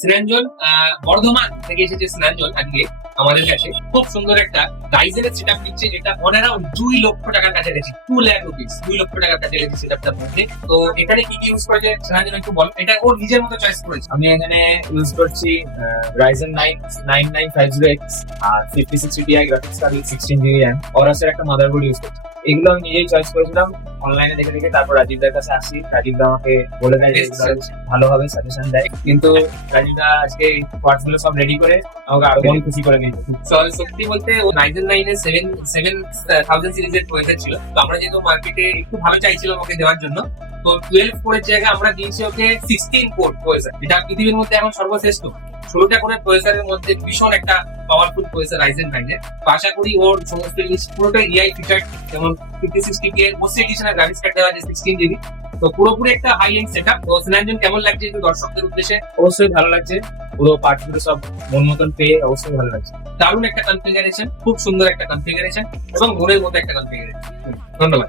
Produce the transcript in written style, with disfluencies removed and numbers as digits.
স্নেহাঞ্জন বর্ধমান থেকে এসেছে স্নেহাঞ্জন আজকে আমাদের কাছে খুব সুন্দর একটা রাইজেনের সেটআপ নিচ্ছে, যেটা অন অ্যারাউন্ড 2 লক্ষ টাকার কাছাকাছি, 2 লাখ রুপিস, 2 লক্ষ টাকার কাছাকাছি সেটআপটার মধ্যে। তো এখানে কি কি ইউজ করেছে স্নেহাঞ্জন একটু বল। এটা ওর নিজের মতো চয়েস করেছে। আমি এখানে ইউজ করছি Ryzen 9 9950X আর 5060 Ti graphics card 16GB RAM, অরাসের একটা মাদারবোর্ড ইউজ করছি। এগুলো আমি নিজেই চয়েস করেছিলাম অনলাইনে দেখে দেখে। তারপর রাজীবদার কাছে আসি, রাজীবদা আমাকে বলে দেয় যে এগুলো ভালোভাবে সাজেশন দেয়। কিন্তু রাজীবদা আজকে পার্টস গুলো সব রেডি করে আমাকে আরো অনেক খুশি করে দিয়েছে। সত্যি বলতে ও Ryzen 9 এর 7000 সিরিজের প্রসেসর ছিল। তো আমরা যেহেতু মার্কেটে একটু ভালো চাইছিলাম ওকে দেওয়ার জন্য, তো 12 কোরের জায়গায় আমরা দিয়েছি ওকে 16 কোর প্রসেসর, যেটা পৃথিবীর মধ্যে এখন সর্বশ্রেষ্ঠ। 16টা কোরের প্রসেসরের মধ্যে ভীষণ একটা পাওয়ারফুল প্রসেসর Ryzen 9 এর। তো আশা করি ওর সমস্ত জিনিস পুরোটাই এআই ফিচার, যেমন 5060 এর পোস্ট এডিশনের গ্রাফিক্স কার্ড দেওয়া আছে 16GB। তো পুরোপুরি একটা হাই এন্ড সেটআপ। তো স্নেহাঞ্জন কেমন লাগছে একটু দর্শকদের উদ্দেশ্যে? অবশ্যই ভালো লাগছে, পুরো পার্টস গুলো সব মন মতন পেয়ে অবশ্যই ভালো লাগছে। দারুণ একটা কনফিগারেশন, খুব সুন্দর একটা কনফিগারেশন এবং মনের মতো একটা কনফিগারেশন। ধন্যবাদ।